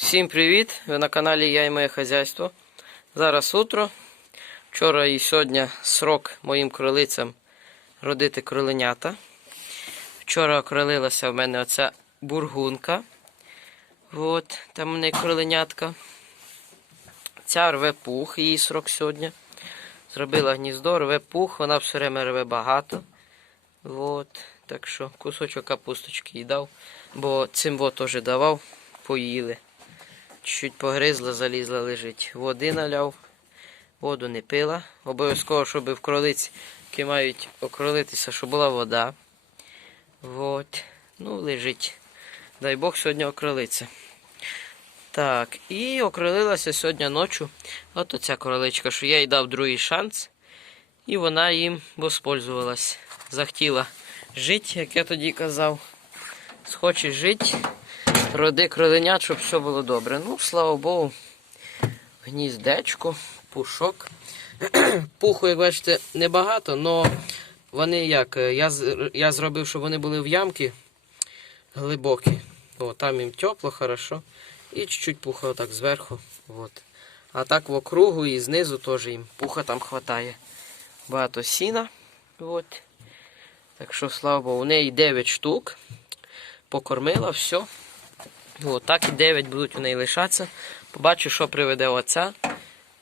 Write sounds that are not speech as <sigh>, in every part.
Всім привіт! Ви на каналі Я і моє хазяйство. Зараз утро. Вчора і сьогодні срок моїм кролицям родити кроленята. Вчора окролилася в мене оця бургунка. От, там у неї кроленятка. Ця рве пух, її срок сьогодні. Зробила гніздо, рве пух, вона все время рве багато. От, так що кусочок капусточки їй дав, бо цим теж давав, поїли. Чуть погризла, залізла, лежить. Води наляв, воду не пила. Обов'язково, щоб в кролиці, які мають окролитися, щоб була вода. От. Ну, лежить. Дай Бог сьогодні окролиться. Так, і окролилася сьогодні ночі. От оця кроличка, що я їй дав другий шанс. І вона їм воспользувалась. Захотіла жити, як я тоді казав. Схоче жити, роди кроленят, щоб все було добре. Ну, слава Богу, гніздечко, пушок. <clears throat> Пуху, як бачите, небагато, але вони як. Я, я зробив, щоб вони були в ямки глибокі. О, там їм тепло, хорошо. І чуть-чуть пуха отак зверху. От. А так в округу і знизу теж їм пуха там хватає. Багато сіна. От. Так що, слава Богу, у неї 9 штук. Покормила, все. От, так і 9 будуть у неї лишатися. Побачу, що приведе оця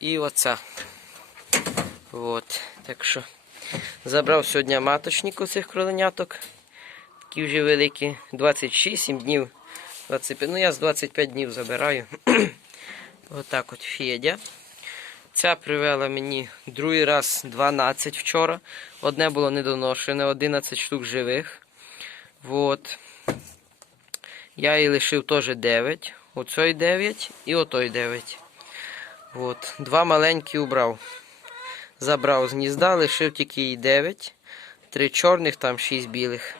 і оця. От. Так що забрав сьогодні маточник у цих кроленяток. Такі вже великі. 26 7 днів. 25. Ну я з 25 днів забираю. <clears throat> Отак от Федя. Ця привела мені другий раз 12 вчора. Одне було недоношене, 11 штук живих. Вот. Я їй лишив теж 9. Оцей 9 і отой 9. От. Два маленькі убрав. Забрав з гнізда, лишив тільки їй 9. Три чорних, там 6 білих.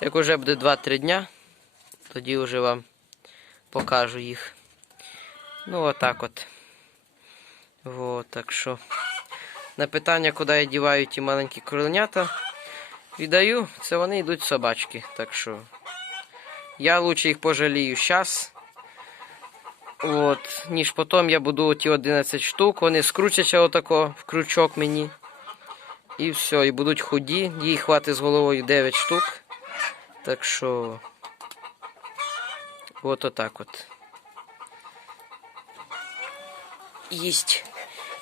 Як уже буде 2-3 дня, тоді вже вам покажу їх. Ну, отак от. Вот, так що. На питання, куди я діваю ті маленькі кроленята, віддаю, це вони йдуть собачки. Так що я лучше їх пожалію зараз. От, ніж потім я буду ті 11 штук, вони скручаться отако в крючок мені. І все, і будуть худі. Їй хватить з головою 9 штук. Так що. От отак от. Їсть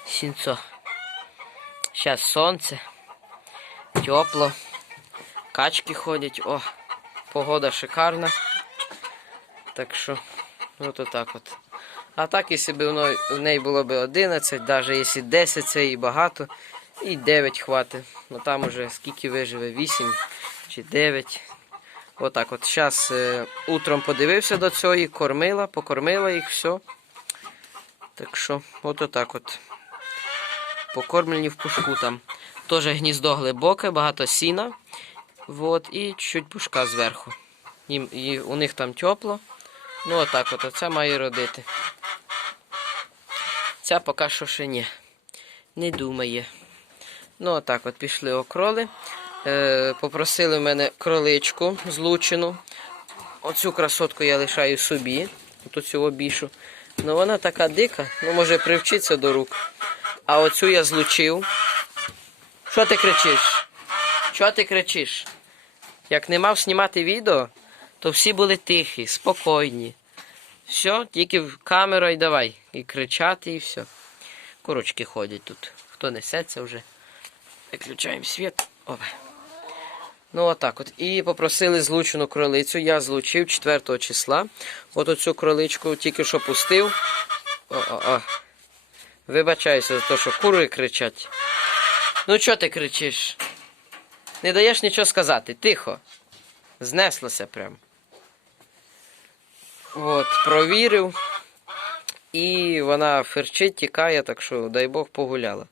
сінцо. Зараз сонце. Тепло. Качки ходять. О, погода шикарна. Так що, от отак от. А так, якщо б в неї- було б 11, навіть якщо 10, це і багато, і 9 хватить. Ну там уже скільки виживе, 8 чи 9. Отак от. Зараз е, утром подивився до цього, кормила, покормила їх, все. Так що, от отак от. Покормлені в пушку там. Теж гніздо глибоке, багато сіна. Вот, і чуть пушка зверху. У них там тепло. Ну, отак от, оце має родити. Ця поки що ще ні. Не думає. Ну, отак от пішли окроли. Е, попросили в мене кроличку злучену. Оцю красотку я лишаю собі. От цю обішу. Ну вона така дика, ну може привчиться до рук. А оцю я злучив. Що ти кричиш? Що ти кричиш? Як не мав знімати відео, то всі були тихі, спокійні. Все, тільки в і давай. І кричати, і все. Курочки ходять тут. Хто несеться вже. Виключаємо світ. Опа. Ну, отак от. І попросили злучену кролицю. Я злучив 4 числа. От оцю кроличку тільки що пустив. О-о-о. Вибачаюся за те, що кури кричать. Ну, чого ти кричиш? Не даєш нічого сказати. Тихо. Знеслося прям. От, провірив. І вона ферчить, тікає, так що, дай Бог, погуляла.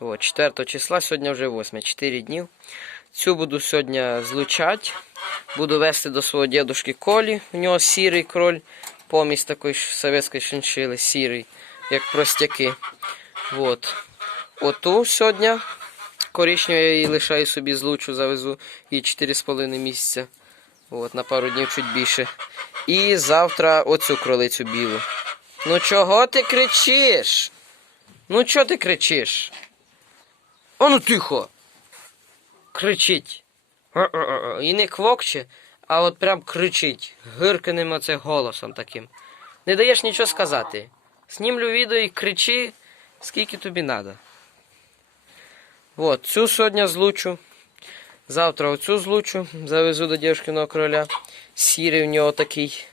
От, 4 числа, сьогодні вже 8, 4 днів. Цю буду сьогодні злучати. Буду вести до свого дідушки Колі. У нього сірий кроль, помість такої ж совєтської шиншили, сірий, як простяки. От. Оту сьогодні коричневу я її лишаю собі злучу, завезу їй 4,5 місяця. От, на пару днів чуть більше. І завтра оцю кролицю білу. Ну чого ти кричиш? Ну чого ти кричиш? А ну тихо. Кричить. І не квокче, а от прям кричить. Гирканим оце голосом таким. Не даєш нічого сказати. Снімлю відео і кричи, скільки тобі треба. От, цю сьогодні злучу. Завтра оцю злучу, завезу до дівчиного короля. Сірий в нього такий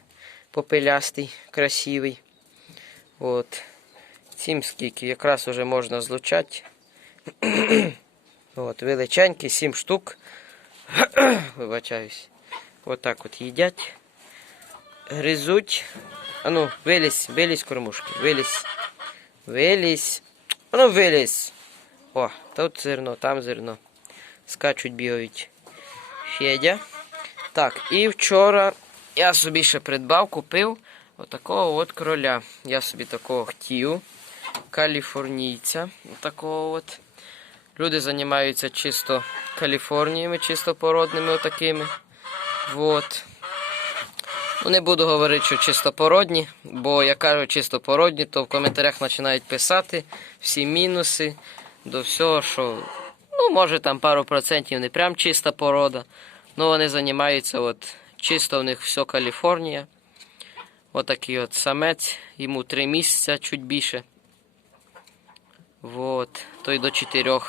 попелястий, красивий. От. Цим скільки якраз вже можна злучати. От, величенькі, 7 штук. Вибачаюсь. Отак от їдять. Гризуть. А ну, вилізь, вилізь кормушки, вилізь. Вилізь. А ну вилізь. О, тут зерно, там зерно. Скачуть, бігають. Федя. Так, і вчора я собі ще придбав, купив отакого от кроля. Я собі такого хотів. Каліфорнійця. Такого от. Люди займаються чисто Каліфорніями, чисто породними отакими. Вот. Ну, не буду говорити, що чистопородні, бо я кажу чистопородні, то в коментарях починають писати всі мінуси до всього, що ну, може там пару процентів не прям чиста порода. Ну вони займаються от чисто у них все Каліфорнія. Отакий от самець, йому 3 місяця, чуть більше. Вот, той до 4.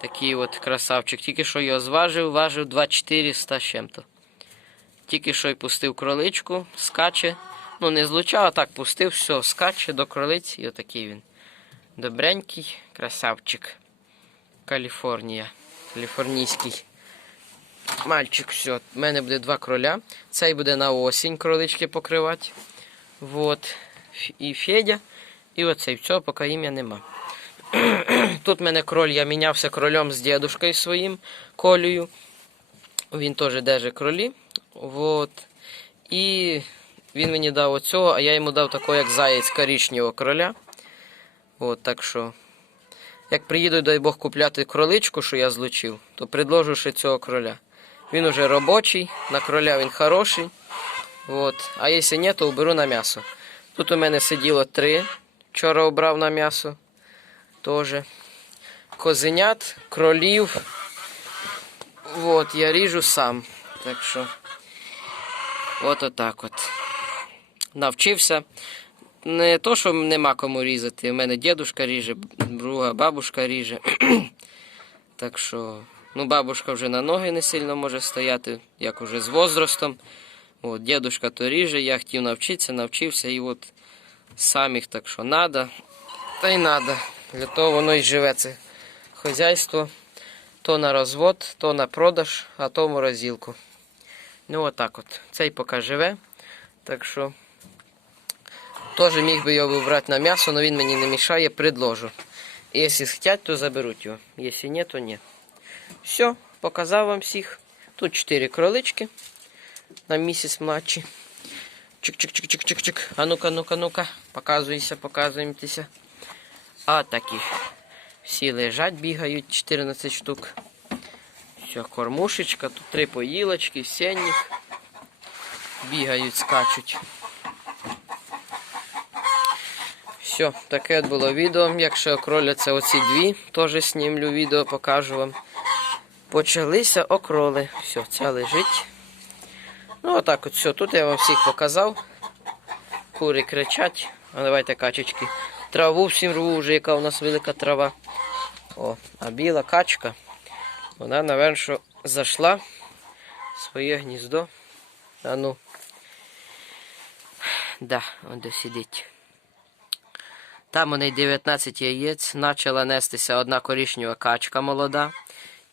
Такий от красавчик. Тільки що його зважив, важив 2400 з чим-то. Тільки що й пустив кроличку, скаче. Ну, не злучав, а так пустив, все, скаче до кролиць. І отакий він. Добренький красавчик. Каліфорнія. Каліфорнійський. Мальчик, все. У мене буде два кроля. Цей буде на осінь кролички покривати. Вот. І Федя. І оцей. Всього поки ім'я нема. <clears throat> Тут в мене кроль, я мінявся кролем з дідушкою своїм колею. Він теж держить кролі. Вот. І він мені дав оцього, а я йому дав такого, як заєць коричневого кроля. От, так що, як приїду, дай Бог, купляти кроличку, що я злучив, то предложу ще цього кроля. Він уже робочий, на кроля він хороший. От. А якщо ні, то уберу на м'ясо. Тут у мене сиділо три. Вчора обрав на м'ясо. Тоже. Козенят, кролів. От, я ріжу сам. Так що. От отак от. Навчився. Не то, що нема кому різати. У мене дідушка ріже, друга бабушка ріже. <clears throat> так що, ну, бабушка вже на ноги не сильно може стояти, як уже з возрастом. От, дідушка то ріже, я хотів навчитися, навчився і от сам так що надо. Та й надо. Для того воно і живе це хазяйство. То на розвод, то на продаж, а то в морозилку. Ну отак от. Цей поки живе. Так що теж міг би його вибрати на м'ясо, але він мені не мішає, предложу. Якщо схотять, то заберуть його. Якщо ні, то ні. Все, показав вам всіх. Тут 4 кролички на місяць младші. Чик-чик-чик-чик-чик-чик. А ну-ка, ну-ка, ну-ка. Показуйся, показуємося. А таких. Всі лежать, бігають 14 штук. Все, кормушечка, тут три поїлочки, сенник. Бігають, скачуть. Все, таке було відео. Якщо окроляться оці дві, теж знімлю відео, покажу вам. Почалися окроли. Все, ця лежить. Ну, отак от все. Тут я вам всіх показав. Кури кричать. А давайте качечки. Траву всім рву вже, яка у нас велика трава. О, а біла качка. Вона, напевно, що зайшла в своє гніздо. А ну. Да, он де сидить. Там у неї 19 яєць, почала нестися одна коричнева качка молода.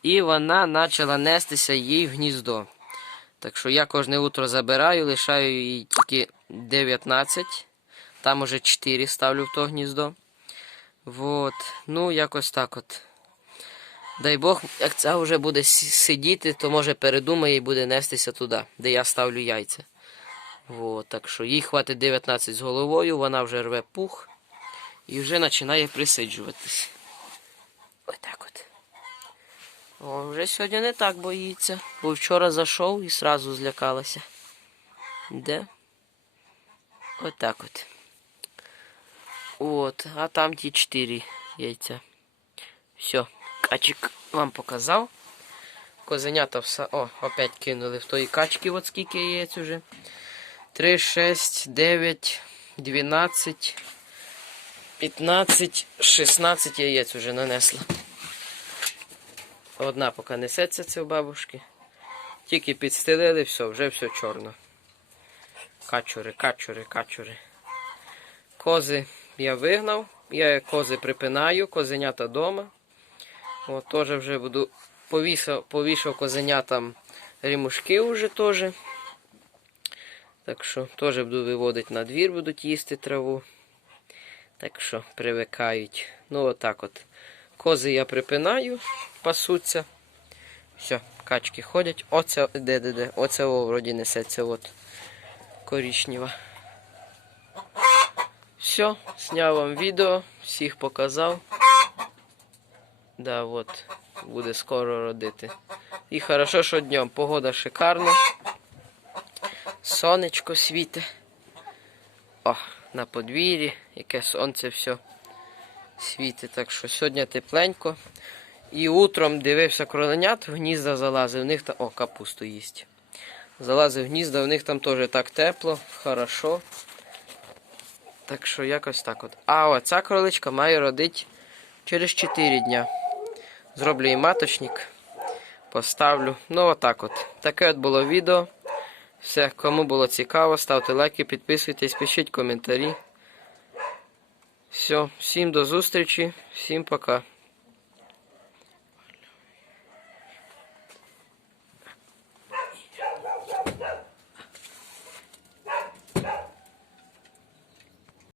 І вона почала нестися їй в гніздо. Так що я кожне утро забираю, лишаю їй тільки 19. Там уже 4 ставлю в то гніздо. Вот. Ну, якось так от. Дай Бог, як це вже буде сидіти, то може передумає і буде нестися туди, де я ставлю яйця. Вот. Так що їй хватить 19 з головою, вона вже рве пух і вже починає присиджуватись. Отак от. О, вже сьогодні не так боїться, бо вчора зайшов і сразу злякалася. Де? Отак от. От, а там ті 4 яйця. Все, качик вам показав. Козенята все. О, опять кинули в тої качки, от скільки яєць уже. 3, 6, 9, 12, 15, 16 яєць уже нанесла. Одна поки несеться це у бабушки. Тільки підстелили, все, вже все чорно. Качури, качури, качури. Кози я вигнав. Я кози припинаю, козенята вдома. От теж вже буду повісав, повішав козенятам ремушки вже теж. Так що теж буду виводити на двір, будуть їсти траву. Так що привикають. Ну отак от. Кози я припинаю, пасуться. Все, качки ходять. Оце де де де. Оце о, вроді несеться от корічнева. Все, зняв вам відео, всіх показав. Да, от, буде скоро родити. І хорошо, що днем. Погода шикарна. Сонечко світе. О, на подвір'ї, яке сонце все світить. Так що сьогодні тепленько. І утром дивився кроленят, в гнізда залазив. У них там. О, капусту їсть. Залазив в гнізда, у них там теж так тепло, хорошо. Так що якось так от. А оця кроличка має родити через 4 дня. Зроблю їй маточник. Поставлю. Ну отак от. Таке от було відео. Все, кому було цікаво, ставте лайки, підписуйтесь, пишіть коментарі. Все, всім до зустрічі, всім пока.